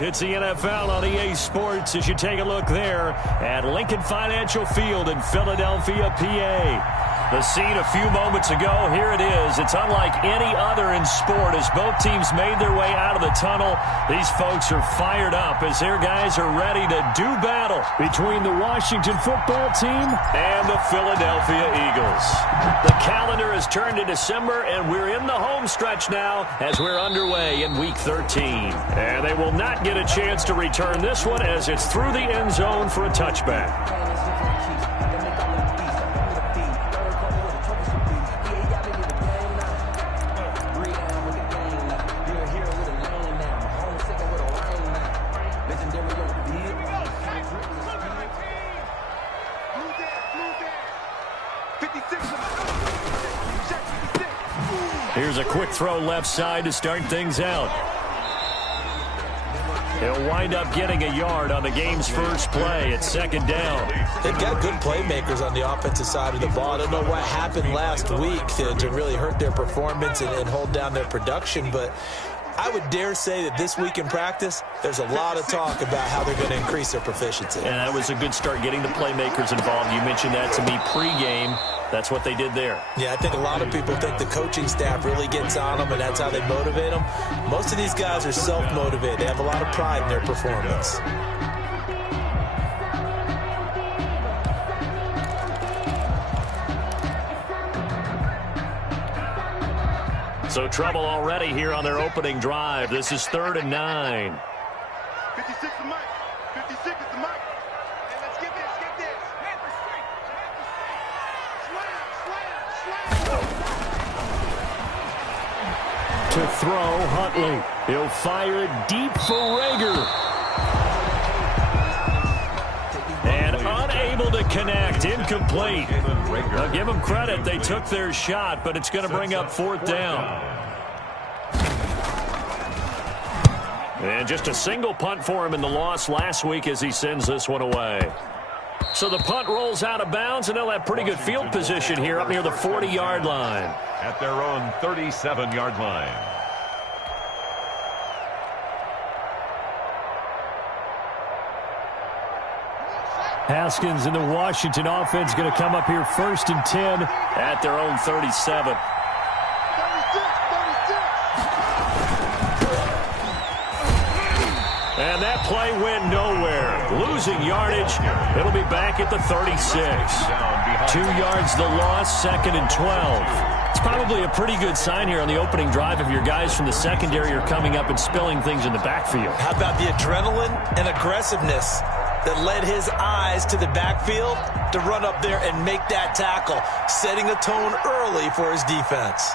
It's the NFL on EA Sports as you take a look there at Lincoln Financial Field in Philadelphia, PA. The scene a few moments ago, here it is. It's unlike any other in sport as both teams made their way out of the tunnel. These folks are fired up as their guys are ready to do battle between the Washington football team and the Philadelphia Eagles. The calendar has turned to December, and we're in the home stretch now as we're underway in Week 13. And they will not get a chance to return this one as it's through the end zone for a touchback. Here's a quick throw left side to start things out. He'll wind up getting a yard on the game's first play at second down. They've got good playmakers on the offensive side of the ball. I don't know what happened last week to really hurt their performance and hold down their production, but I would dare say that this week in practice, there's a lot of talk about how they're going to increase their proficiency. And that was a good start getting the playmakers involved. You mentioned that to me pregame. That's what they did there. Yeah, I think a lot of people think the coaching staff really gets on them, and that's how they motivate them. Most of these guys are self-motivated. They have a lot of pride in their performance. So trouble already here on their opening drive. This is 3rd and 9. 56 is Mike. 56 is the Mike. And let's get this, get this. To throw, Huntley. He'll fire it deep for Rager. And unable to connect. Incomplete. Now give them credit. They took their shot, but it's going to bring up 4th down. And just a single punt for him in the loss last week as he sends this one away. So the punt rolls out of bounds, and they'll have pretty good field position here up near the 40-yard line. At their own 37-yard line. Haskins and the Washington offense going to come up here 1st and 10 at their own 37. And that play went nowhere. Losing yardage. It'll be back at the 36. 2 yards the loss, 2nd and 12. It's probably a pretty good sign here on the opening drive if your guys from the secondary are coming up and spilling things in the backfield. How about the adrenaline and aggressiveness that led his eyes to the backfield to run up there and make that tackle, setting a tone early for his defense.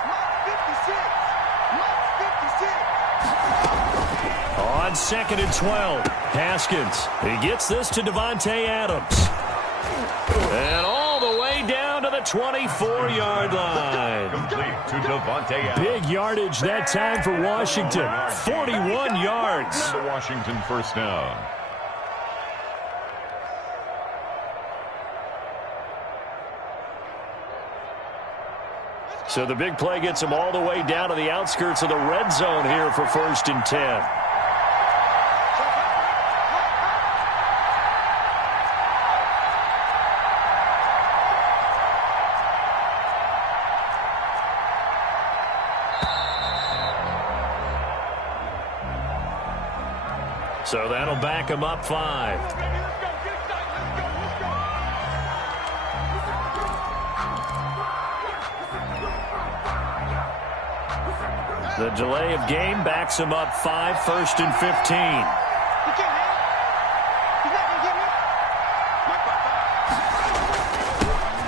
On 2nd and 12, Haskins. He gets this to Davante Adams. And all the way down to the 24-yard line. Complete to Davante Adams. Big yardage that time for Washington. 41 yards. The Washington first down. So the big play gets him all the way down to the outskirts of the red zone here for 1st and 10. So that'll back him up 5. The delay of game backs him up 5, 1st and 15.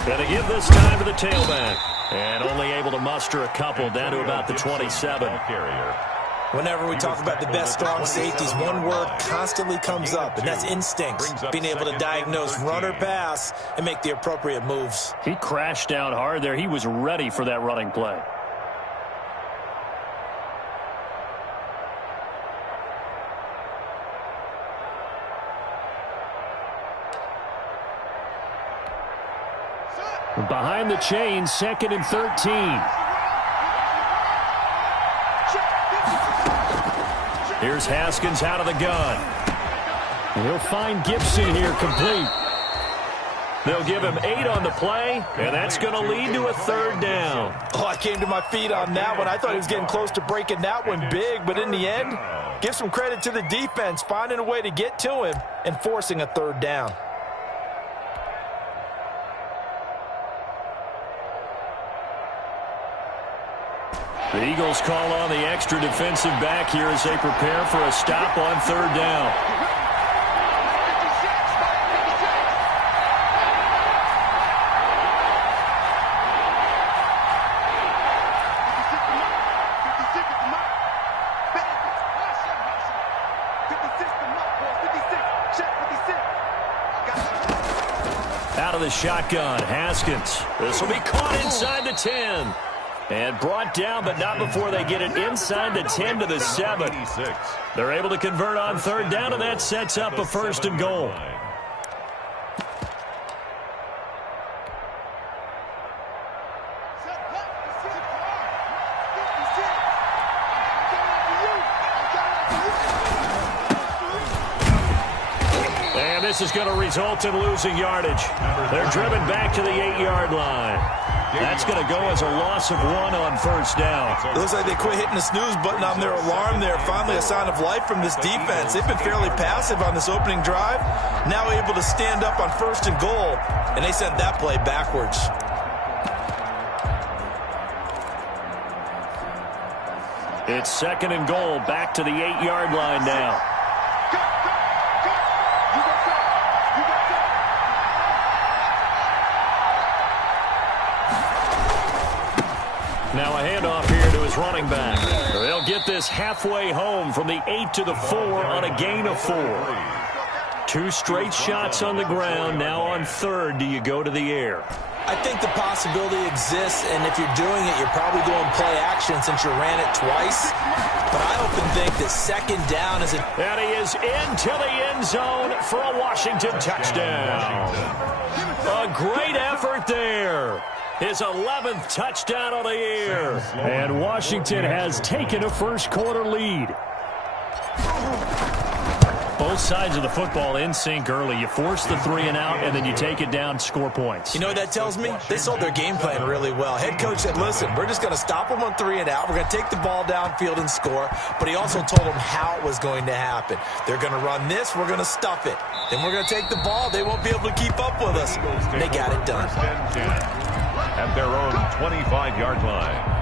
Going to give this time to the tailback. And only able to muster a couple down to about the 27. Whenever we talk about the best strong safeties, one word constantly comes up, and that's instinct. Being able to diagnose run or pass and make the appropriate moves. He crashed out hard there. He was ready for that running play. Behind the chains, 2nd and 13. Here's Haskins out of the gun. And he'll find Gibson here complete. They'll give him 8 on the play, and that's going to lead to a 3rd down. Oh, I came to my feet on that one. I thought he was getting close to breaking that one big, but in the end, give some credit to the defense, finding a way to get to him and forcing a 3rd down. The Eagles call on the extra defensive back here as they prepare for a stop on 3rd down. Out of the shotgun, Haskins. This will be caught inside the 10. And brought down, but not before they get it inside the 10 to the 7. They're able to convert on 3rd down, and that sets up a 1st and goal. And this is going to result in losing yardage. They're driven back to the 8-yard line. That's going to go as a loss of 1 on 1st down. It looks like they quit hitting the snooze button on their alarm there. Finally a sign of life from this defense. They've been fairly passive on this opening drive. Now able to stand up on 1st and goal, and they sent that play backwards. It's 2nd and goal, back to the 8-yard line now. Now a handoff here to his running back. They'll get this halfway home from the 8 to the 4 on a gain of 4. 2 straight shots on the ground. Now on 3rd, do you go to the air? I think the possibility exists, and if you're doing it, you're probably going play action since you ran it twice. But I often think that 2nd down is And he is into the end zone for a Washington touchdown. A great effort there. His 11th touchdown on the year. And Washington has taken a 1st quarter lead. Both sides of the football in sync early. You force the 3 and out, and then you take it down, score points. You know what that tells me? They sold their game plan really well. Head coach said, listen, we're just going to stop them on 3 and out. We're going to take the ball downfield and score. But he also told them how it was going to happen. They're going to run this. We're going to stuff it. Then we're going to take the ball. They won't be able to keep up with us. And they got it done. At their own 25-yard line.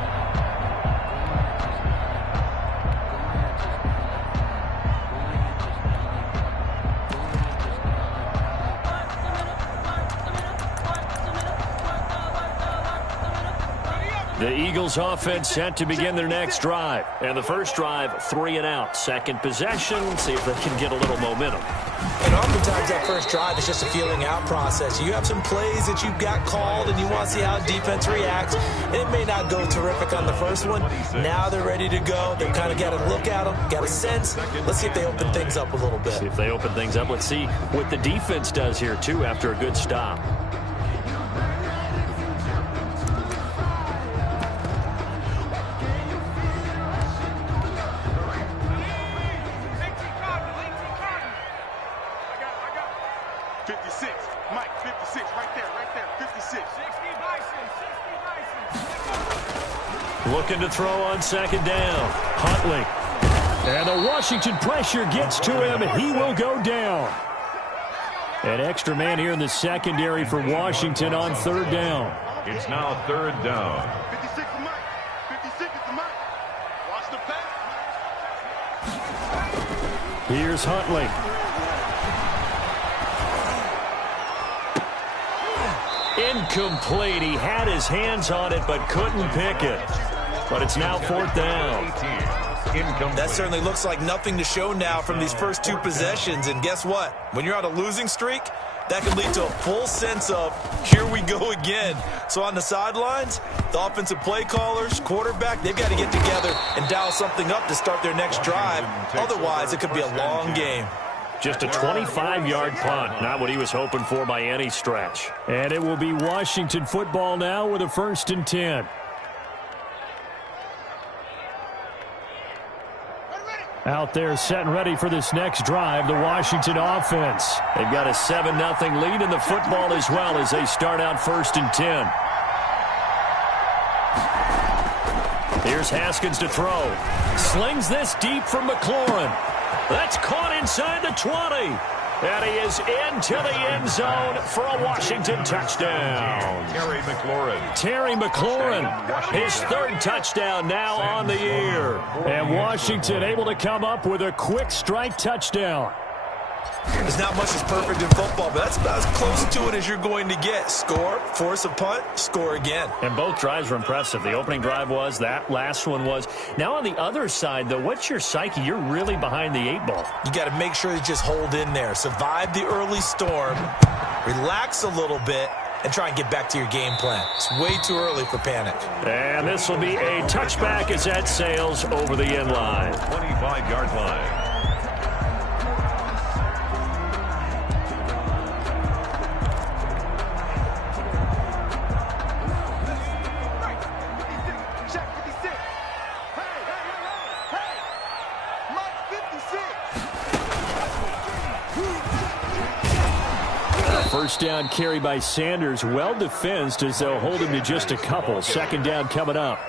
The Eagles offense set to begin their next drive. And the first drive, 3 and out. Second possession, see if they can get a little momentum. And oftentimes that first drive is just a feeling out process. You have some plays that you've got called and you want to see how defense reacts. And it may not go terrific on the first one. Now they're ready to go. They've kind of got to look at them, got a sense. Let's see if they open things up a little bit. See if they open things up. Let's see what the defense does here, too, after a good stop. Looking to throw on 2nd down. Huntley. And the Washington pressure gets to him, and he will go down. An extra man here in the secondary for Washington on 3rd down. It's now 3rd down. 56 is Mike. 56 is the Mike. Watch the pass. Here's Huntley. Incomplete. He had his hands on it but couldn't pick it. But it's now 4th down. That certainly looks like nothing to show now from these first 2 possessions. And guess what? When you're on a losing streak, that can lead to a full sense of, here we go again. So on the sidelines, the offensive play callers, quarterback, they've got to get together and dial something up to start their next drive. Otherwise, it could be a long game. Just a 25-yard punt. Not what he was hoping for by any stretch. And it will be Washington football now with a 1st and 10. Out there set and ready for this next drive, the Washington offense. They've got a 7-0 lead in the football as well as they start out 1st and 10. Here's Haskins to throw. Slings this deep from McLaurin. That's caught inside the 20. And he is into the end zone for a Washington touchdown. Terry McLaurin, his 3rd touchdown now on the year. And Washington able to come up with a quick strike touchdown. There's not much that's perfect in football, but that's about as close to it as you're going to get. Score, force a punt, score again. And both drives were impressive. The opening drive was, that last one was. Now on the other side, though, what's your psyche? You're really behind the 8 ball. You got to make sure you just hold in there. Survive the early storm, relax a little bit, and try and get back to your game plan. It's way too early for panic. And this will be a touchback as that sails over the end line. 25-yard line. First down carry by Sanders. Well defensed as they'll hold him to just a couple. 2nd down coming up.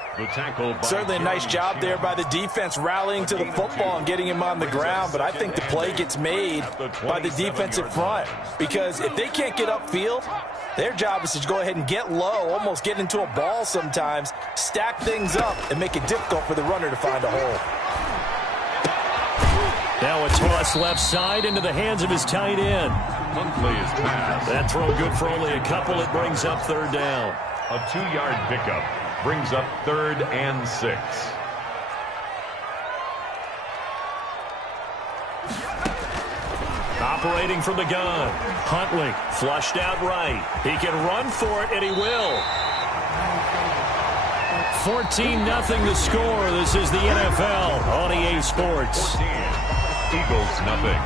Certainly a nice job there by the defense rallying to the football and getting him on the ground, but I think the play gets made by the defensive front because if they can't get upfield, their job is to go ahead and get low, almost get into a ball sometimes, stack things up, and make it difficult for the runner to find a hole. Now a toss left side into the hands of his tight end. That throw good for only a couple. It brings up 3rd down. A 2-yard pickup brings up 3rd and 6. Operating from the gun. Huntley flushed out right. He can run for it, and he will. 14-0 the score. This is the NFL on EA Sports. 14. Eagles nothing.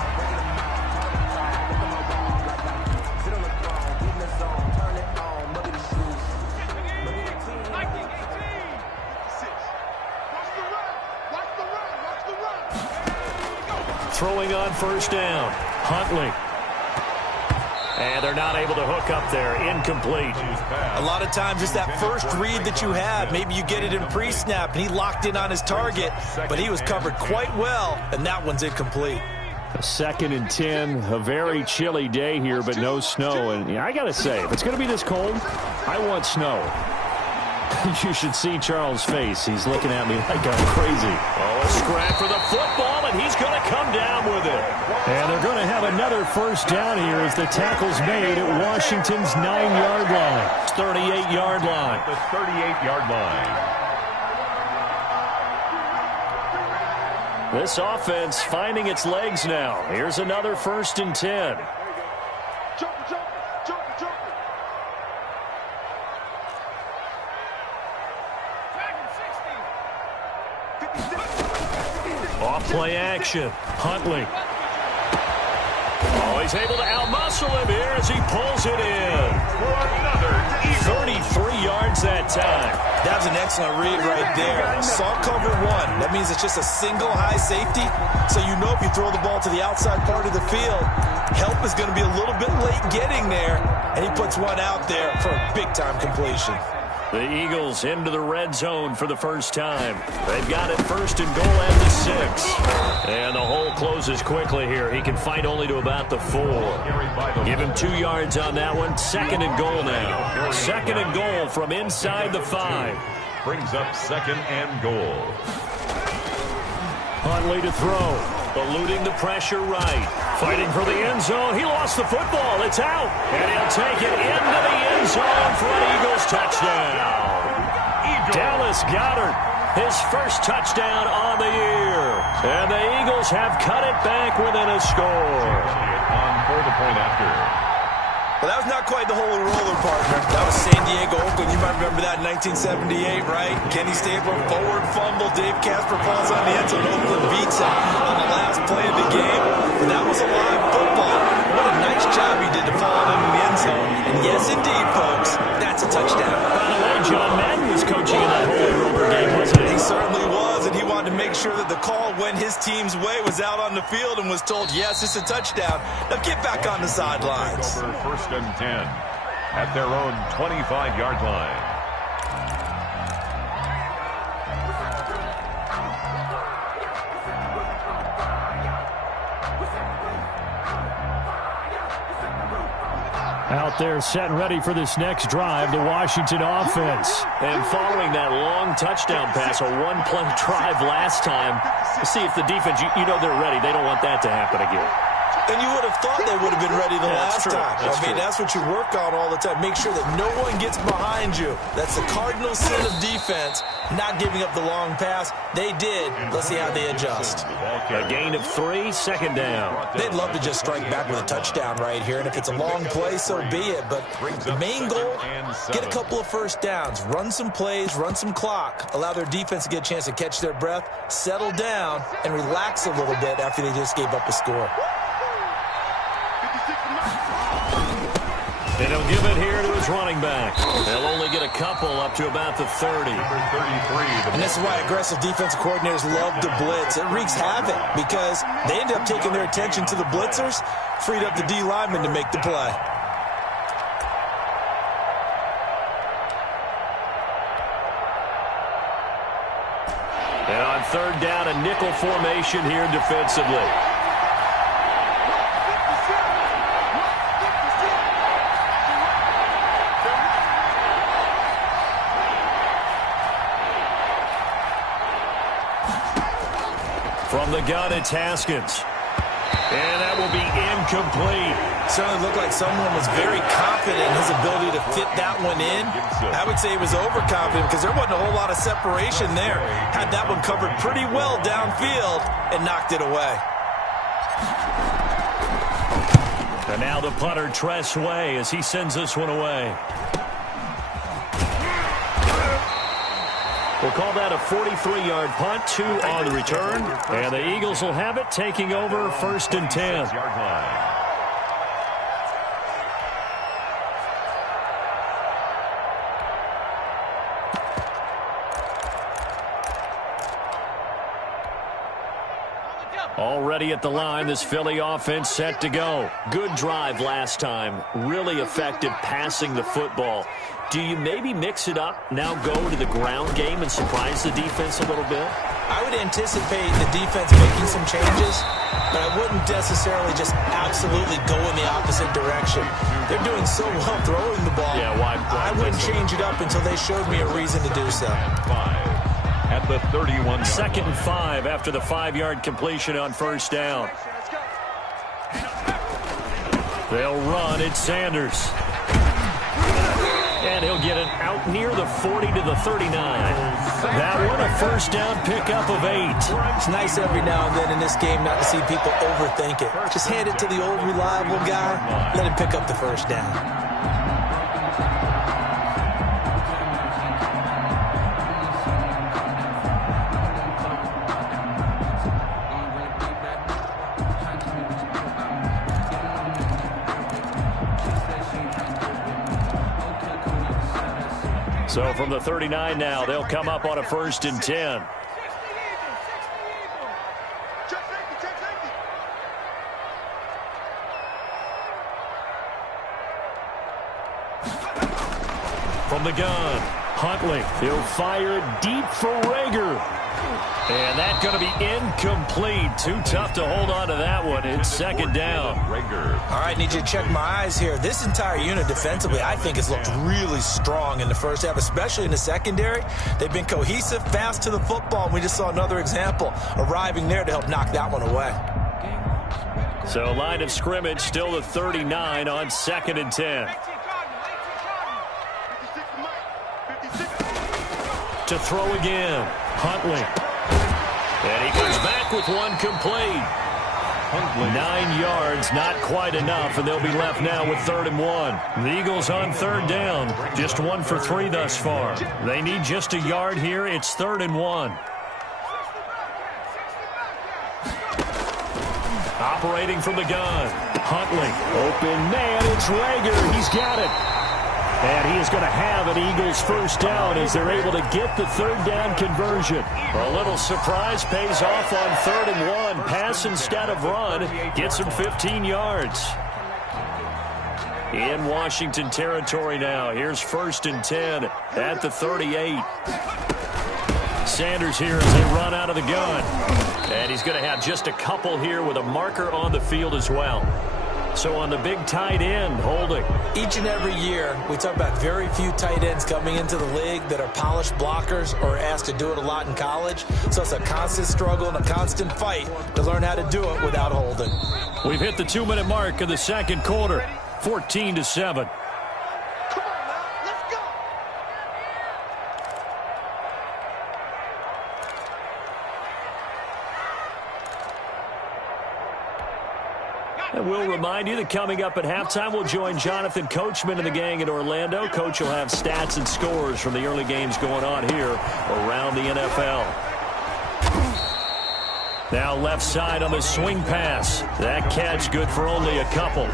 Throwing on 1st down. Huntley. And they're not able to hook up there. Incomplete. A lot of times it's that first read that you have. Maybe you get it in pre-snap, and he locked in on his target, but he was covered quite well, and that one's incomplete. A 2nd and 10. A very chilly day here, but no snow. And I got to say, if it's going to be this cold, I want snow. You should see Charles' face. He's looking at me like I'm crazy. Oh, a scrap for the football, and he's going to come down with it. And they're going to have another 1st down here as the tackle's made at Washington's 9-yard line. 38-yard line. The 38-yard line. This offense finding its legs now. Here's another 1st and 10. Off-play action. Huntley. Oh, he's able to outmuscle him here as he pulls it in. For another 33 yards that time. That was an excellent read right there. Saw cover 1. That means it's just a single high safety. So you know if you throw the ball to the outside part of the field, help is going to be a little bit late getting there. And he puts one out there for a big-time completion. The Eagles into the red zone for the first time. They've got it 1st and goal at the 6. And the hole closes quickly here. He can fight only to about the 4. Give him 2 yards on that one. 2nd and goal now. 2nd and goal from inside the 5. Brings up 2nd and goal. Huntley to throw. Eluding the pressure right. Fighting for the end zone. He lost the football. It's out. And he'll take it into the end zone for an Eagles touchdown. Dallas Goedert, his 1st touchdown on the year. And the Eagles have cut it back within a score. On for the point after. Well, that was not quite the holy roller, partner. That was San Diego, Oakland. You might remember that in 1978, right? Kenny Stabler, forward fumble. Dave Casper falls on the end zone. Oakland beats it on the last play of the game. But that was a live football. What a nice job he did to fall in the end zone. And yes, indeed, folks, that's a touchdown. By the way, John Madden was coaching in that holy roller game, wasn't he? He certainly was, and he wanted to make sure that the call went his team's way, was out on the field and was told, yes, it's a touchdown. Now get back on the sidelines. Over 1st and 10 at their own 25-yard line. Out there set and ready for this next drive, the Washington offense. And following that long touchdown pass, a one-play drive last time, see if the defense, you know they're ready. They don't want that to happen again. And you would have thought they would have been ready the last time. That's what you work on all the time. Make sure that no one gets behind you. That's the cardinal sin of defense, not giving up the long pass. They did. Let's see how they adjust. A gain of 3, 2nd down. They'd love to just strike back with a touchdown right here, and if it's a long play, so be it. But the main goal, get a couple of first downs, run some plays, run some clock, allow their defense to get a chance to catch their breath, settle down, and relax a little bit after they just gave up a score. And he'll give it here to his running back. They'll only get a couple up to about the 30. And this is why aggressive defensive coordinators love to blitz. It wreaks havoc because they end up taking their attention to the blitzers, freed up the D lineman to make the play. And on 3rd down, a nickel formation here defensively. From the gun, it's Haskins. And that will be incomplete. Certainly looked like someone was very confident in his ability to fit that one in. I would say he was overconfident because there wasn't a whole lot of separation there. Had that one covered pretty well downfield and knocked it away. And now the punter, Tress Way, as he sends this one away. We'll call that a 43-yard punt, 2 on the return. And the Eagles will have it, taking over 1st and 10. Already at the line, this Philly offense set to go. Good drive last time. Really effective passing the football. Do you maybe mix it up, now go to the ground game and surprise the defense a little bit? I would anticipate the defense making some changes, but I wouldn't necessarily just absolutely go in the opposite direction. They're doing so well throwing the ball. Yeah, why I wouldn't change it up until they showed me a reason to do so. At the 31. 2nd and 5 after the 5-yard completion on 1st down. They'll run. It's Sanders. And he'll get it out near the 40 to the 39. That one, a 1st down pickup of 8. It's nice every now and then in this game not to see people overthink it. Just hand it to the old reliable guy. Let him pick up the 1st down. So from the 39 now, they'll come up on a 1st and 10. From the gun, Huntley. He'll fire deep for Rager. And that's going to be incomplete. Too tough to hold on to that one. It's 2nd down. All right, need you to check my eyes here. This entire unit defensively, I think, has looked really strong in the 1st half, especially in the secondary. They've been cohesive, fast to the football, and we just saw another example arriving there to help knock that one away. So line of scrimmage still the 39 on 2nd and 10. To throw again, Huntley. And he comes back with one complete. 9 yards, not quite enough, and they'll be left now with 3rd and 1. The Eagles on 3rd down, just 1 for 3 thus far. They need just a yard here. It's 3rd and 1. Operating from the gun, Huntley. Open man, it's Rager. He's got it. And he is going to have an Eagles first down as they're able to get the third down conversion. A little surprise pays off on 3rd and 1. Pass instead of run. Gets him 15 yards. In Washington territory now. Here's 1st and 10 at the 38. Sanders here as they run out of the gun. And he's going to have just a couple here with a marker on the field as well. So on the big tight end, holding. Each and every year, we talk about very few tight ends coming into the league that are polished blockers or asked to do it a lot in college. So it's a constant struggle and a constant fight to learn how to do it without holding. We've hit the 2-minute mark of the second quarter, 14-7. And we'll remind you that coming up at halftime, we'll join Jonathan Coachman and the gang in Orlando. Coach will have stats and scores from the early games going on here around the NFL. Now left side on the swing pass. That catch good for only a couple.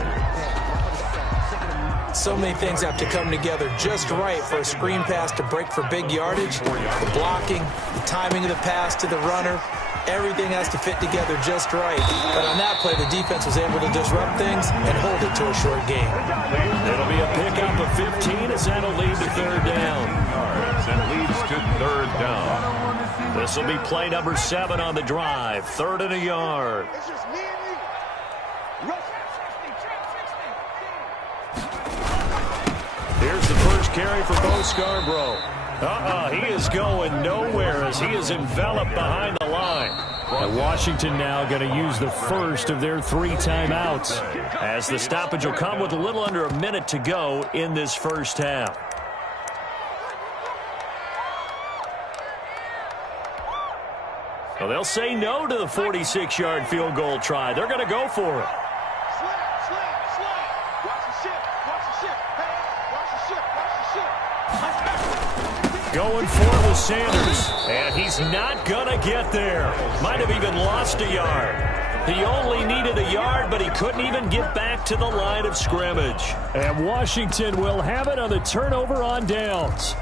So many things have to come together just right for a screen pass to break for big yardage. The blocking, the timing of the pass to the runner. Everything has to fit together just right. But on that play, the defense was able to disrupt things and hold it to a short game. It'll be a pickup of 15 as that'll lead to 3rd down. And leads to 3rd down. This will be play number 7 on the drive. 3rd and a yard. It's just me and you. Here's the first carry for Bo Scarborough. He is going nowhere as he is enveloped behind the line. And Washington now going to use the first of their 3 timeouts as the stoppage will come with a little under a minute to go in this first half. Well, they'll say no to the 46-yard field goal try. They're going to go for it. Going for it with Sanders, and he's not going to get there. Might have even lost a yard. He only needed a yard, but he couldn't even get back to the line of scrimmage. And Washington will have it on the turnover on downs.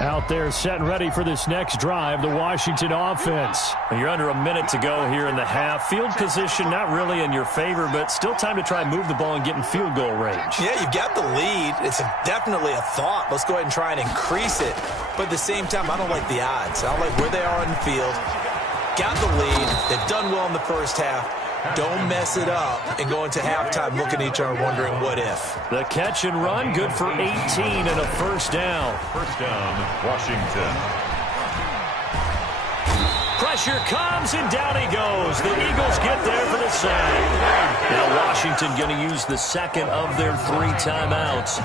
Out there set and ready for this next drive, the Washington offense. You're under a minute to go here in the half. Field position not really in your favor, but still time to try and move the ball and get in field goal range. Yeah, you've got the lead. It's definitely a thought. Let's go ahead and try and increase it. But at the same time, I don't like the odds. I don't like where they are on the field. Got the lead. They've done well in the first half. Don't mess it up and go into halftime looking at each other wondering what if. The catch and run good for 18 and a first down. First down, Washington. Pressure comes and down he goes. The Eagles get there for the sack. Now Washington going to use the second of their 3 timeouts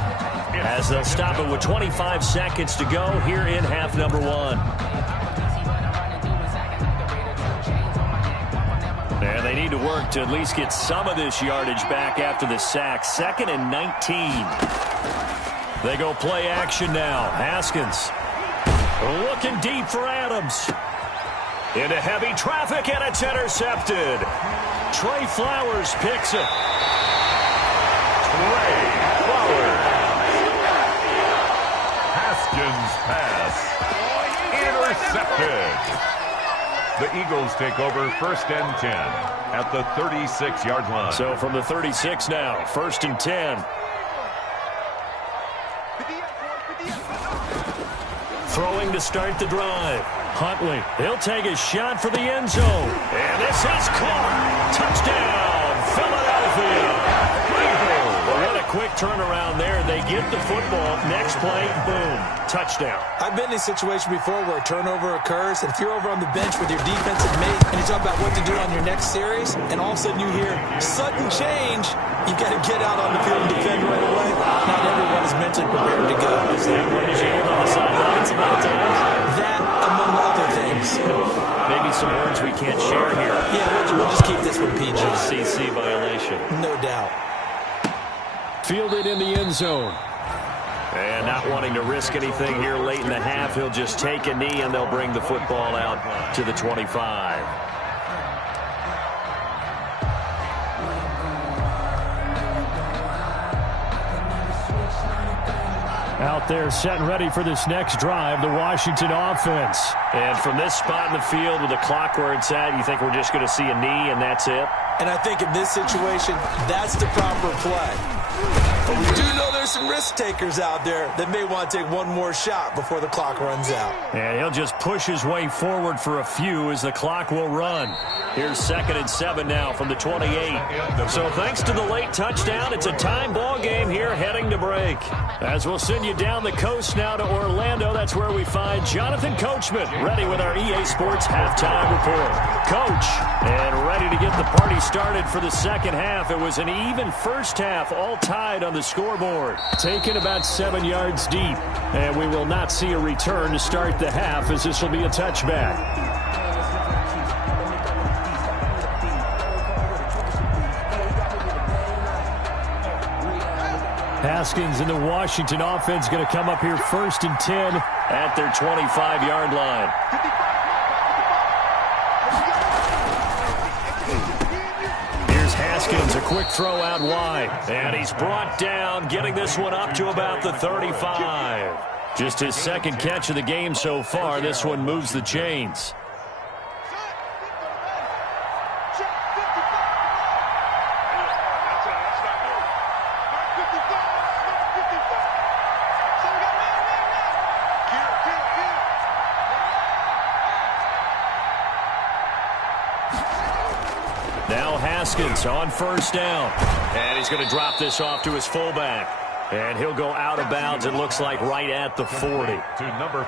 as they'll stop it with 25 seconds to go here in half number 1. And they need to work to at least get some of this yardage back after the sack. 2nd and 19. They go play action now. Haskins looking deep for Adams. Into heavy traffic, and it's intercepted. Trey Flowers picks it. Trey Flowers. Haskins pass. Intercepted. The Eagles take over 1st and 10 at the 36-yard line. So from the 36 now, 1st and 10. Throwing to start the drive. Huntley, he'll take a shot for the end zone. And this is caught. Touchdown, Philadelphia. Well, what a quick turnaround there. They get the football. Next play, boom, touchdown. I've been in a situation before where a turnover occurs, and if you're over on the bench with your defensive mate and you talk about what to do on your next series, and all of a sudden you hear sudden change, you've got to get out on the field and defend right away. Not everyone is mentally prepared to go. Is that what you hear on the sidelines a lot of times? That, among other things. Maybe some words we can't share here. Yeah, we'll just keep this one PG. CC violation. No doubt. Fielded in the end zone. And not wanting to risk anything here late in the half, he'll just take a knee and they'll bring the football out to the 25. out there set and ready for this next drive, the Washington offense. And from this spot in the field with the clock where it's at, you think we're just going to see a knee and that's it? And I think in this situation, that's the proper play. But we do know there's some risk takers out there that may want to take one more shot before the clock runs out. And he'll just push his way forward for a few as the clock will run. Here's 2nd and 7 now from the 28. So thanks to the late touchdown, it's a time ball game here heading to break. As we'll send you down the coast now to Orlando, that's where we find Jonathan Coachman ready with our EA Sports halftime report. Coach, and ready to get the party started for the second half. It was an even first half, all tied on the scoreboard. Taken about 7 yards deep, and we will not see a return to start the half as this will be a touchback. Haskins and the Washington offense going to come up here 1st and 10 at their 25-yard line. Here's Haskins, a quick throw out wide. And he's brought down, getting this one up to about the 35. Just his 2nd catch of the game so far. This one moves the chains. Now Haskins on 1st down. And he's going to drop this off to his fullback. And he'll go out of bounds, it looks like, right at the 40.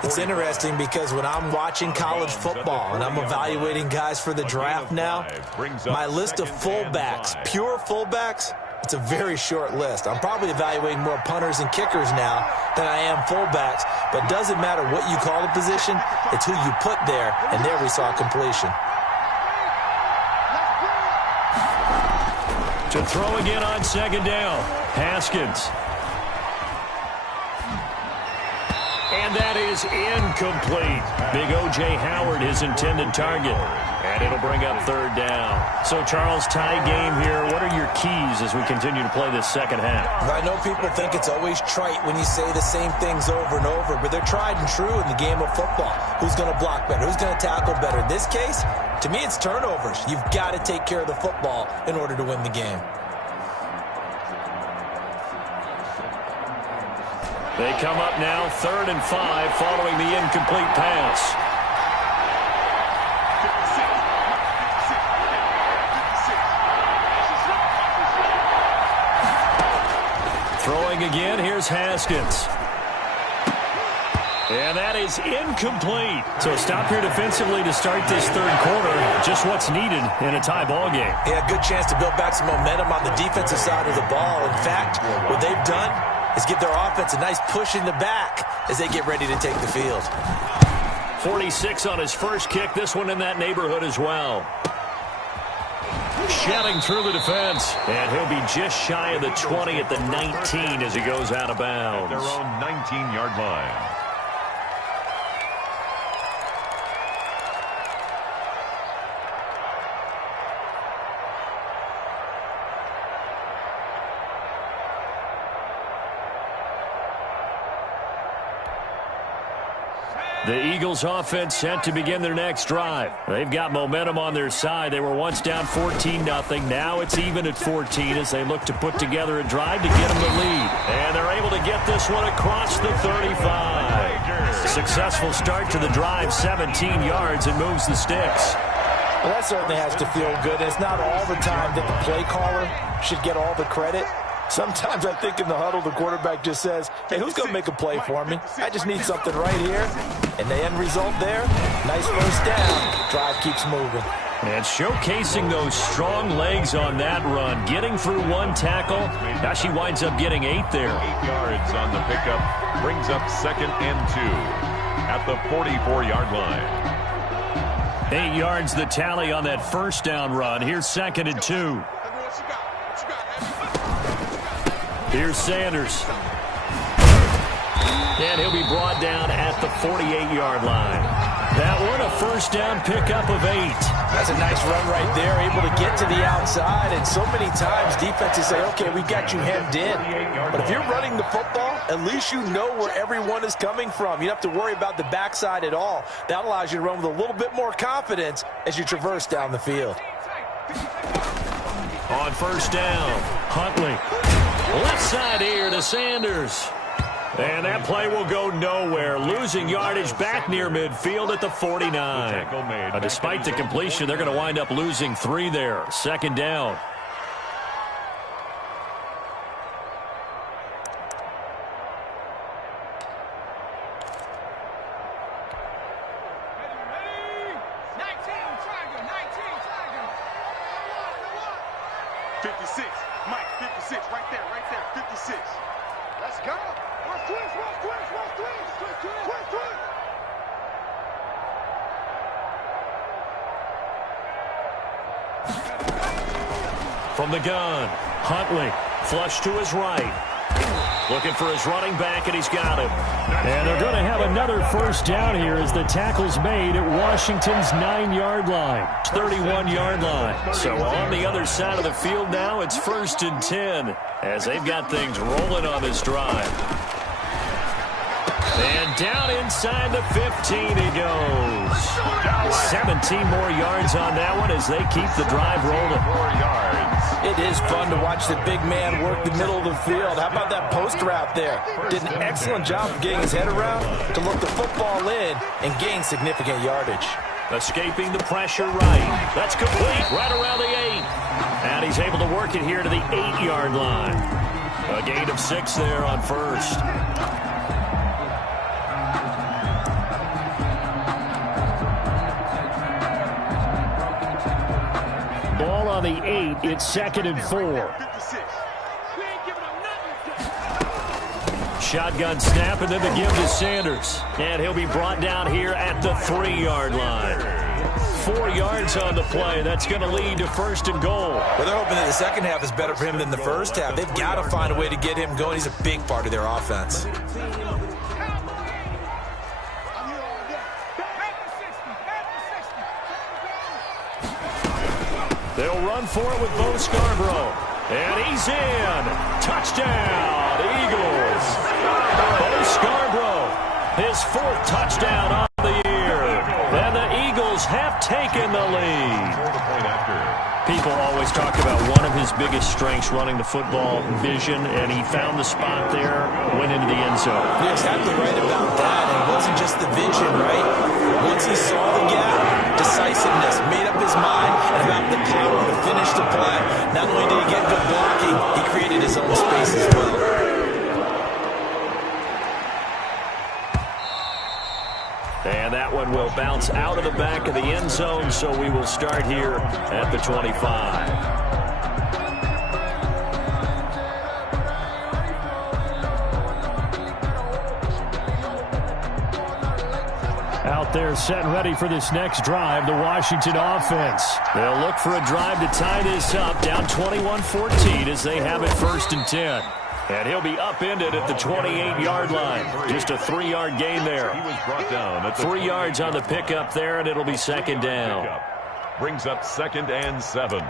It's interesting because when I'm watching college football and I'm evaluating guys for the draft now, my list of fullbacks, pure fullbacks, it's a very short list. I'm probably evaluating more punters and kickers now than I am fullbacks. But it doesn't matter what you call the position, it's who you put there. And there we saw completion. To throw again on 2nd down, Haskins. And that is incomplete. Big O.J. Howard, his intended target. And it'll bring up 3rd down. So, Charles, tie game here. What are your keys as we continue to play this second half? I know people think it's always trite when you say the same things over and over, but they're tried and true in the game of football. Who's going to block better? Who's going to tackle better? In this case, to me, it's turnovers. You've got to take care of the football in order to win the game. They come up now 3rd and 5 following the incomplete pass. Throwing again, here's Haskins. And that is incomplete. So stop here defensively to start this 3rd quarter. Just what's needed in a tie ball game. Yeah, good chance to build back some momentum on the defensive side of the ball. In fact, what they've done is give their offense a nice push in the back as they get ready to take the field. 46 on his first kick. This one in that neighborhood as well. Shedding through the defense. And he'll be just shy of the 20 at the 19 as he goes out of bounds. At their own 19-yard line. The Eagles offense set to begin their next drive. They've got momentum on their side. They were once down 14-0. Now it's even at 14 as they look to put together a drive to get them the lead. And they're able to get this one across the 35. Successful start to the drive, 17 yards, and moves the sticks. Well, that certainly has to feel good. It's not all the time that the play caller should get all the credit. Sometimes I think in the huddle, the quarterback just says, hey, who's going to make a play for me? I just need something right here. And the end result there, nice first down. Drive keeps moving. And showcasing those strong legs on that run. Getting through one tackle. Now she winds up getting 8 there. 8 yards on the pickup. Brings up 2nd and 2 at the 44-yard line. 8 yards the tally on that first down run. Here's 2nd and 2. Here's Sanders. And he'll be brought down at the 48-yard line. That one, a first down pickup of 8. That's a nice run right there, able to get to the outside. And so many times defenses say, okay, we got you hemmed in. But if you're running the football, at least you know where everyone is coming from. You don't have to worry about the backside at all. That allows you to run with a little bit more confidence as you traverse down the field. On first down, Huntley. Left side here to Sanders. And that play will go nowhere. Losing yardage back near midfield at the 49. Despite the completion, they're going to wind up losing 3 there. Second down. From the gun, Huntley, flush to his right. Looking for his running back, and he's got him. And they're going to have another first down here as the tackle's made at Washington's 9-yard line, 31-yard line. So on the other side of the field now, it's 1st and 10 as they've got things rolling on this drive. And down inside the 15 he goes. 17 more yards on that one as they keep the drive rolling. 4 yards. It is fun to watch the big man work the middle of the field. How about that post route there? Did an excellent job of getting his head around to look the football in and gain significant yardage. Escaping the pressure right. That's complete right around the 8. And he's able to work it here to the 8-yard line. A gain of 6 there on first. Ball on the 8. It's 2nd and 4. Shotgun snap, and then the give to Sanders. And he'll be brought down here at the 3-yard line. 4 yards on the play. That's going to lead to 1st and goal. Well, they're hoping that the second half is better for him than the first half. They've got to find a way to get him going. He's a big part of their offense. They'll run for it with Bo Scarborough. And he's in. Touchdown, Eagles. Bo Scarborough, his 4th touchdown on the year. And the Eagles have taken the lead. People always talk about one of his biggest strengths running the football, vision, and he found the spot there, went into the end zone. You're exactly right about that. It wasn't just the vision, right? Once he saw the gap, decisiveness, made up his mind, and about the power to finish the play. Not only did he get good blocking, he created his own space as well. And that one will bounce out of the back of the end zone, so we will start here at the 25. Out there set and ready for this next drive, the Washington offense. They'll look for a drive to tie this up, down 21-14 as they have it 1st and 10. And he'll be upended at the 28-yard line. Just a 3-yard gain there. He was brought down at 3 yards on the pickup there, and it'll be 2nd down. Brings up 2nd and 7.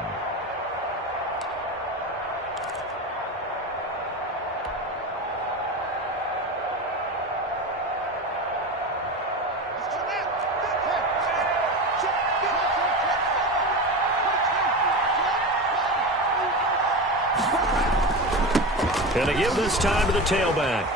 And to give this time to the tailback.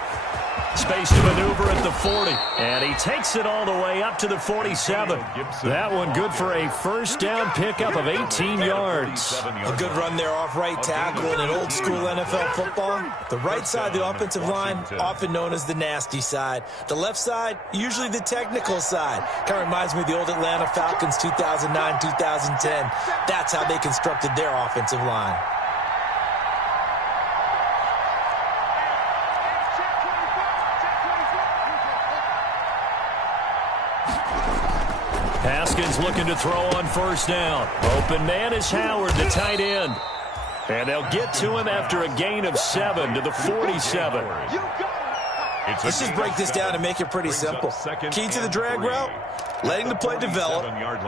Space to maneuver at the 40. And he takes it all the way up to the 47. That one good for a first down pickup of 18 yards. A good run there off right tackle in an old school NFL football. The right side of the offensive line, often known as the nasty side. The left side, usually the technical side. Kind of reminds me of the old Atlanta Falcons 2009, 2010. That's how they constructed their offensive line. Haskins looking to throw on first down. Open man is Howard, the tight end. And they'll get to him after a gain of 7 to the 47. Let's just break this down and make it pretty simple. Key to the drag route, letting the play develop,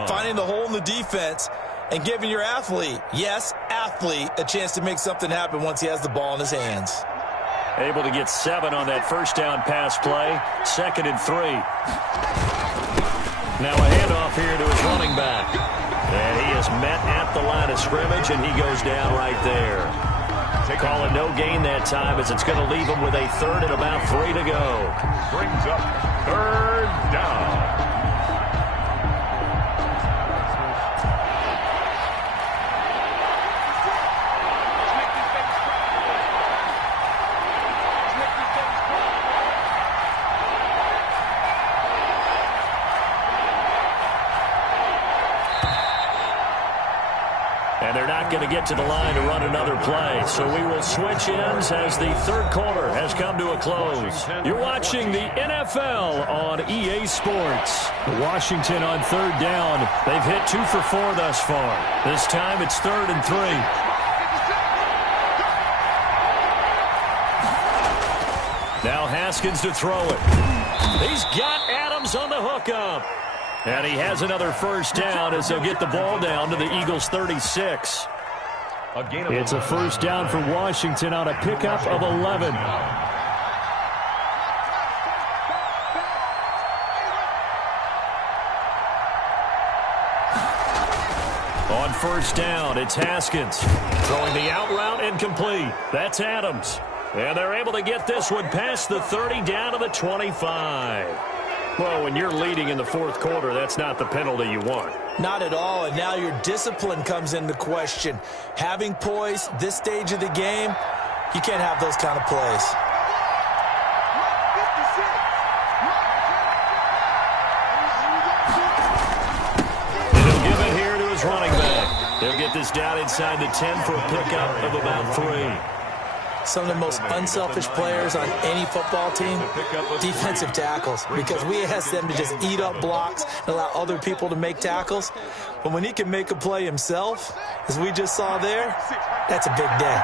finding the hole in the defense, and giving your athlete, yes, athlete, a chance to make something happen once he has the ball in his hands. Able to get 7 on that first down pass play. 2nd and 3. Now a handoff here to his running back. And he is met at the line of scrimmage, and he goes down right there. Call it no gain that time, as it's going to leave him with a 3rd and about 3 to go. Brings up 3rd down. They're not going to get to the line to run another play, so we will switch ends as the 3rd quarter has come to a close. You're watching the NFL on EA Sports. Washington on 3rd down. They've hit 2 for 4 thus far. This time it's 3rd and 3. Now Haskins to throw it. He's got Adams on the hookup. And he has another first down as they'll get the ball down to the Eagles' 36. It's a first down for Washington on a pickup of 11. On first down, it's Haskins. Throwing the out route incomplete. That's Adams. And they're able to get this one past the 30 down to the 25. Well, when you're leading in the 4th quarter, that's not the penalty you want. Not at all, and now your discipline comes into question. Having poise this stage of the game, you can't have those kind of plays. And he'll give it here to his running back. They'll get this down inside the 10 for a pickup of about 3. Some of the most unselfish players on any football team, defensive tackles, because we ask them to just eat up blocks and allow other people to make tackles. But when he can make a play himself, as we just saw there, that's a big day.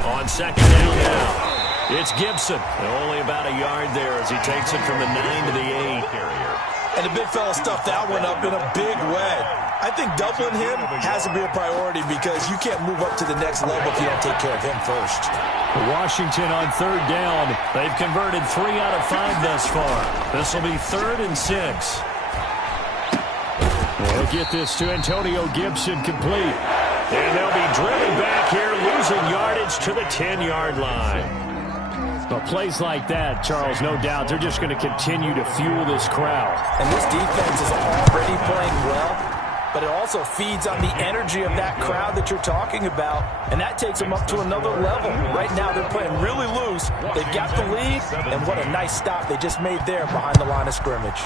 On 2nd down now, it's Gibson. Only about a yard there as he takes it from the 9 to the 8. And the big fella stuffed that one up in a big way. I think doubling him has to be a priority because you can't move up to the next level if you don't take care of him first. Washington on 3rd down. They've converted 3 out of 5 thus far. This will be 3rd and 6. They'll get this to Antonio Gibson complete. And they'll be driven back here, losing yardage to the 10-yard line. But plays like that, Charles, no doubt, they're just going to continue to fuel this crowd. And this defense is already playing well, but it also feeds on the energy of that crowd that you're talking about, and that takes them up to another level. Right now, they're playing really loose. They've got the lead, and what a nice stop they just made there behind the line of scrimmage.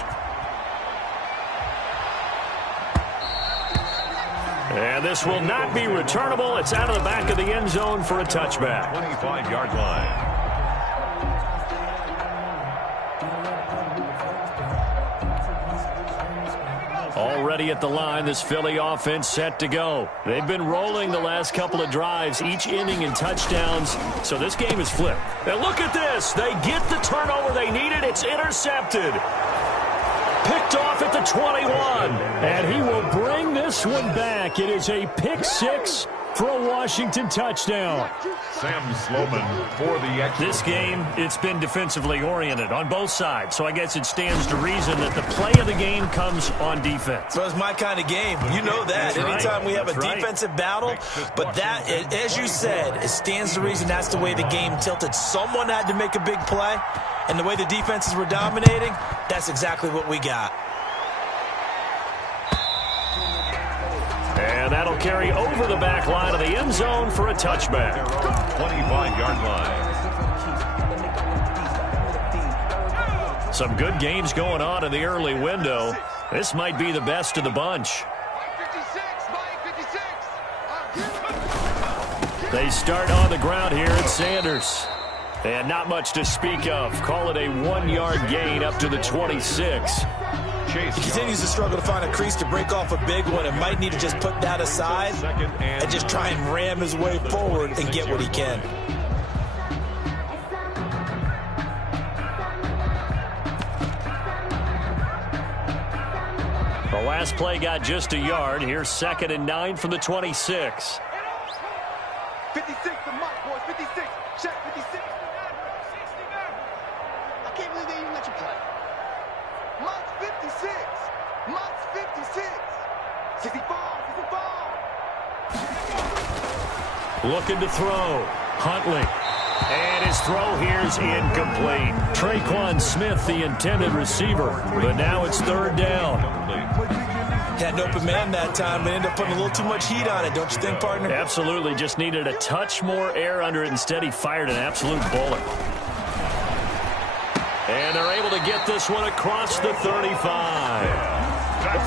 And this will not be returnable. It's out of the back of the end zone for a touchback. 25-yard line. Already at the line, this Philly offense set to go. They've been rolling the last couple of drives, each inning in touchdowns, so this game is flipped. And look at this. They get the turnover they needed. It's intercepted. Picked off at the 21, and he will bring this one back. It is a pick 6 for a Washington touchdown. Sam Sloman for the extra. This game, it's been defensively oriented on both sides, so I guess it stands to reason that the play of the game comes on defense. Well, it's my kind of game. You know that. Anytime we have a defensive battle, but that, as you said, it stands to reason that's the way the game tilted. Someone had to make a big play, and the way the defenses were dominating, that's exactly what we got. And that'll carry over the back line of the end zone for a touchback. 25-yard line. Some good games going on in the early window. This might be the best of the bunch. They start on the ground here at Sanders. And not much to speak of. Call it a 1-yard gain up to the 26. He continues to struggle to find a crease to break off a big one and might need to just put that aside and just try and ram his way forward and get what he can. The last play got just a yard. Here's 2nd and 9 from the 26. 56 to Mike, boys. 56. Check 56. I can't believe they even let you play. Mike's 56. Mike's 56. 64. 64. Looking to throw. Huntley. And his throw here's incomplete. Traquan Smith, the intended receiver. But now it's 3rd down. Had an open man that time, but ended up putting a little too much heat on it, don't you think, partner? Absolutely. Just needed a touch more air under it. Instead, he fired an absolute bullet. And they're able to get this one across the 35.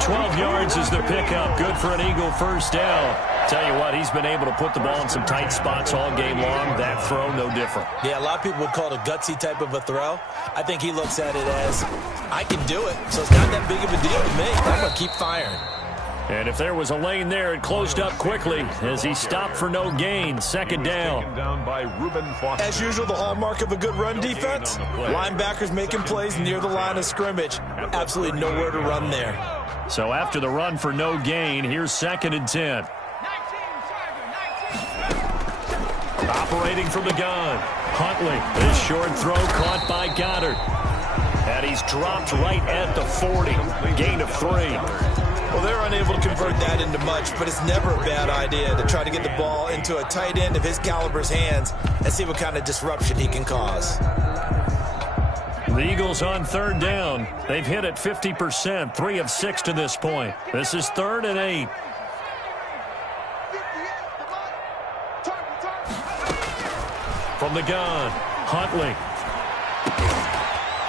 12 yards is the pickup. Good for an Eagle first down. Tell you what, he's been able to put the ball in some tight spots all game long. That throw, no different. Yeah, a lot of people would call it a gutsy type of a throw. I think he looks at it as, I can do it, so it's not that big of a deal to me. I'm going to keep firing. And if there was a lane there, it closed up quickly as he stopped for no gain. 2nd down. By Reuben Foster. As usual, the hallmark of a good run defense, linebackers making plays near the line of scrimmage. Absolutely nowhere to run there. So after the run for no gain, here's 2nd and 10. Operating from the gun. Huntley. This short throw caught by Goddard. And he's dropped right at the 40. Gain of 3. Well, they're unable to convert that into much, but it's never a bad idea to try to get the ball into a tight end of his caliber's hands and see what kind of disruption he can cause. The Eagles on 3rd down. They've hit it 50%, 3 of 6 to this point. This is 3rd and 8. From the gun, Huntley.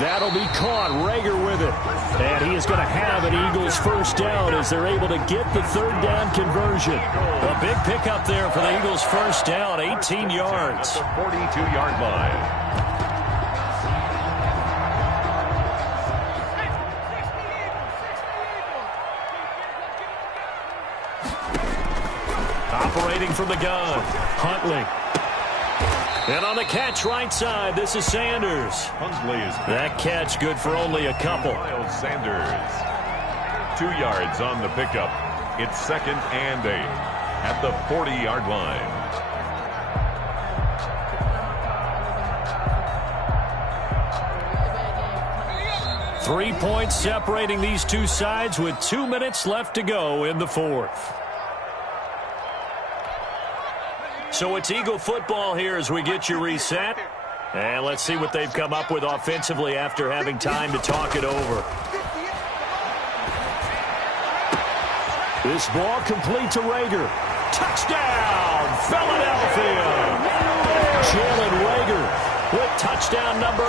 That'll be caught. Rager with it. And he is going to have an Eagles first down as they're able to get the 3rd down conversion. A big pickup there for the Eagles first down, 18 yards. The 42-yard line. Operating from the gun, Huntley. And on the catch right side, this is Sanders. That catch good for only a couple. Miles Sanders. 2 yards on the pickup. It's 2nd and 8 at the 40-yard line. Three points separating these two sides with 2 minutes left to go in the 4th. So it's Eagle football here as we get you reset. And let's see what they've come up with offensively after having time to talk it over. This ball complete to Rager. Touchdown, Philadelphia! Jalen Rager with touchdown number 8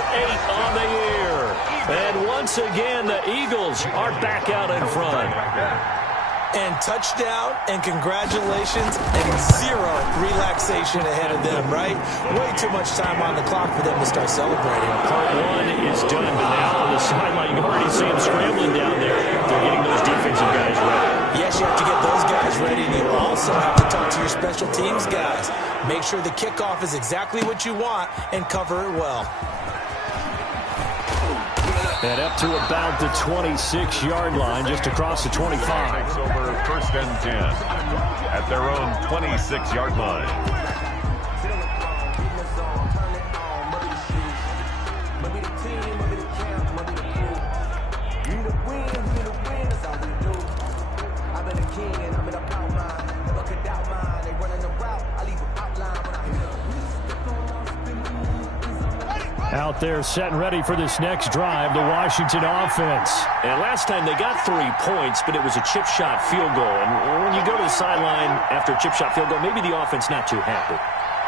on the year. And once again, the Eagles are back out in front. And touchdown, and congratulations, and 0 relaxation ahead of them, right? Way too much time on the clock for them to start celebrating. Part 1 is done, but now on the sideline, you can already see them scrambling down there. They're getting those defensive guys ready. Yes, you have to get those guys ready, and you also have to talk to your special teams guys. Make sure the kickoff is exactly what you want, and cover it well. And up to about the 26-yard line, just across the 25. Over 1st and 10 at their own 26-yard line. Out there set and ready for this next drive, the Washington offense. And last time they got 3 points, but it was a chip shot field goal. And when you go to the sideline after a chip shot field goal, maybe the offense not too happy.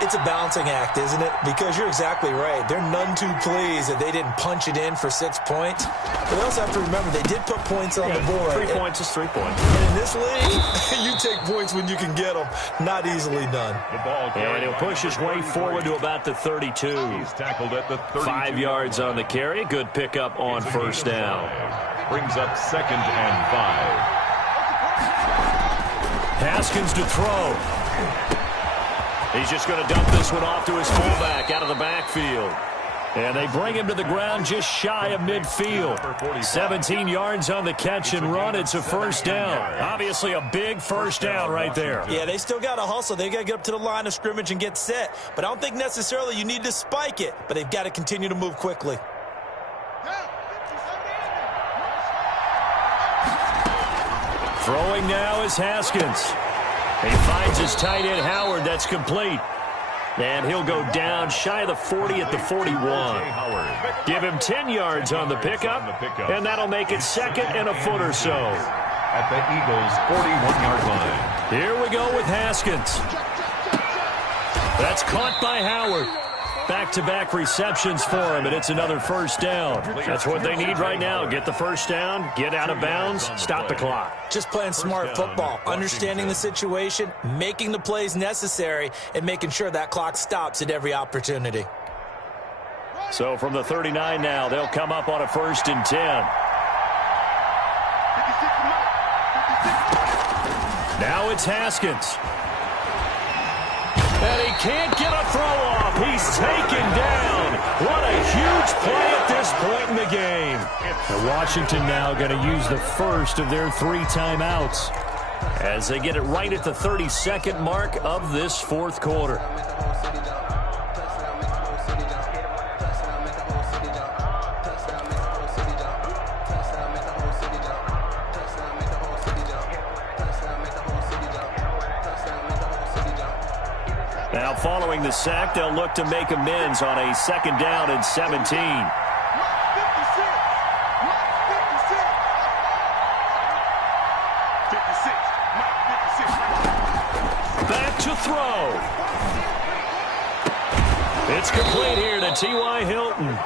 It's a balancing act, isn't it? Because you're exactly right. They're none too pleased that they didn't punch it in for 6 points. But they also have to remember they did put points on the board. 3 points is 3 points. And in this league, you take points when you can get them. Not easily done. And he'll push his way forward to about the 32. He's tackled at the 32. 5 yards on the carry. Good pickup on first down. Brings up 2nd and 5. Haskins to throw. He's just going to dump this one off to his fullback out of the backfield. And they bring him to the ground just shy of midfield. 17 yards on the catch and run. It's a first down. Obviously a big first down right there. Yeah, they still got to hustle. They got to get up to the line of scrimmage and get set. But I don't think necessarily you need to spike it. But they've got to continue to move quickly. Throwing now is Haskins. He finds his tight end, Howard. That's complete. And he'll go down shy of the 40 at the 41. Give him 10 yards on the pickup, and that'll make it 2nd and a foot or so. At the Eagles' 41-yard line. Here we go with Haskins. That's caught by Howard. Back-to-back receptions for him, and it's another first down. That's what they need right now. Get the first down, get out of bounds, stop the clock. Just playing smart football, understanding the situation, making the plays necessary, and making sure that clock stops at every opportunity. So from the 39 now, they'll come up on a 1st and 10. Now it's Haskins. And he can't get a throw off. He's taken down. What a huge play at this point in the game. And Washington now going to use the first of their 3 timeouts as they get it right at the 32nd mark of this 4th quarter. Now, following the sack, they'll look to make amends on a 2nd down and 17. Back to throw. It's complete here to T.Y. Hilton.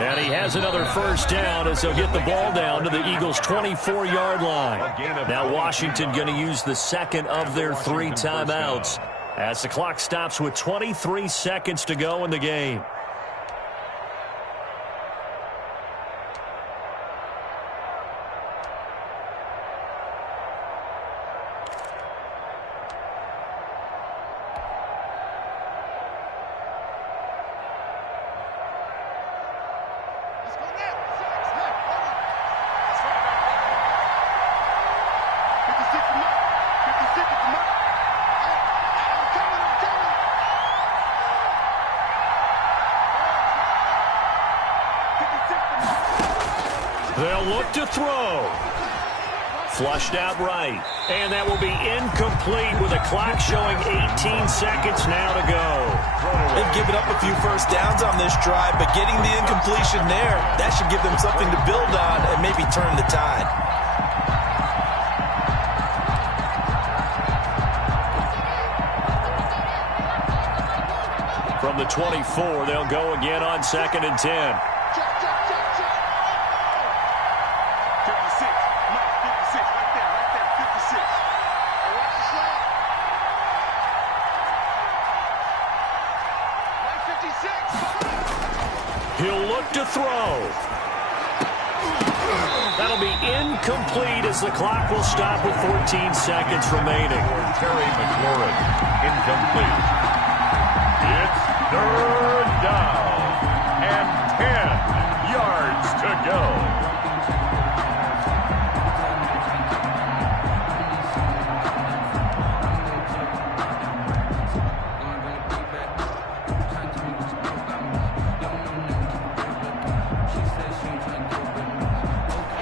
And he has another first down as they'll get the ball down to the Eagles' 24-yard line. Now, Washington going to use the 2nd of their 3 timeouts as the clock stops with 23 seconds to go in the game. They'll look to throw. Flushed out right. And that will be incomplete with a clock showing 18 seconds now to go. They've given up a few first downs on this drive, but getting the incompletion there, that should give them something to build on and maybe turn the tide. From the 24, they'll go again on 2nd and 10. He'll look to throw. That'll be incomplete as the clock will stop with 14 seconds remaining. Terry McLaurin, incomplete. It's 3rd down and 10 yards to go.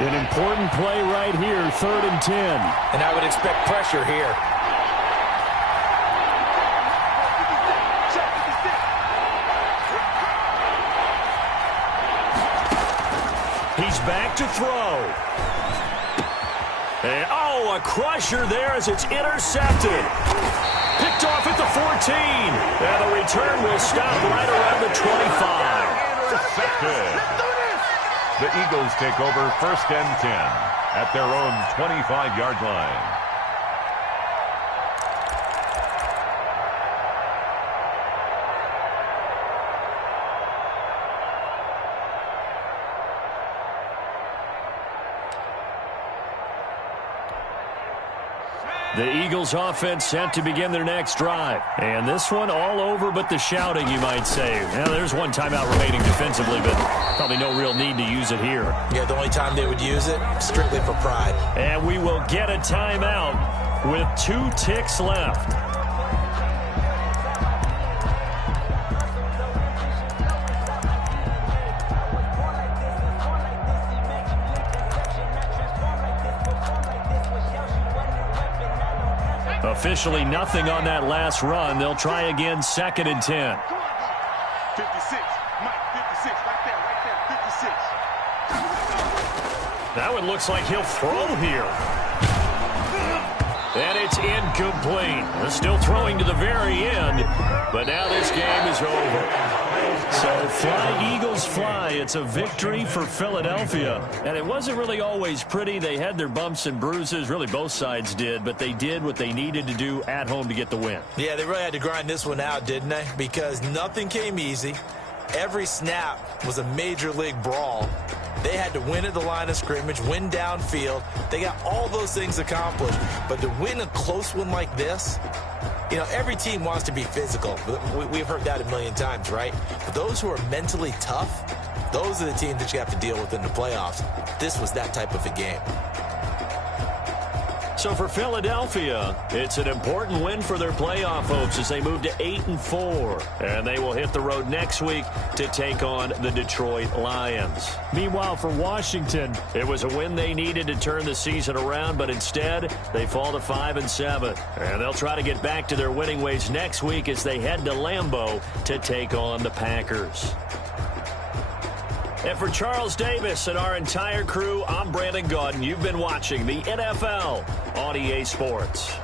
An important play right here, 3rd and 10. And I would expect pressure here. He's back to throw. And, oh, a crusher there as it's intercepted. Picked off at the 14. And the return will stop right around the 25. Intercepted. The Eagles take over 1st and 10 at their own 25-yard line. The Eagles offense set to begin their next drive. And this one all over but the shouting, you might say. Now, there's one timeout remaining defensively, but probably no real need to use it here. Yeah, the only time they would use it, strictly for pride. And we will get a timeout with 2 ticks left. Officially nothing on that last run. They'll try again 2nd and 10. 56. Mike, 56. Right there. 56. That one looks like he'll throw here. And it's incomplete. They're still throwing to the very end, but now this game is over. So fly, Eagles, fly. It's a victory for Philadelphia. And it wasn't really always pretty. They had their bumps and bruises. Really, both sides did. But they did what they needed to do at home to get the win. Yeah, they really had to grind this one out, didn't they? Because nothing came easy. Every snap was a major league brawl. They had to win at the line of scrimmage, win downfield. They got all those things accomplished. But to win a close one like this, you know, every team wants to be physical. We've heard that a million times, right? But those who are mentally tough, those are the teams that you have to deal with in the playoffs. This was that type of a game. So for Philadelphia, it's an important win for their playoff hopes as they move to 8-4. And they will hit the road next week to take on the Detroit Lions. Meanwhile, for Washington, it was a win they needed to turn the season around, but instead they fall to 5-7. And they'll try to get back to their winning ways next week as they head to Lambeau to take on the Packers. And for Charles Davis and our entire crew, I'm Brandon Gaudin. You've been watching the NFL on EA Sports.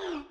Bye.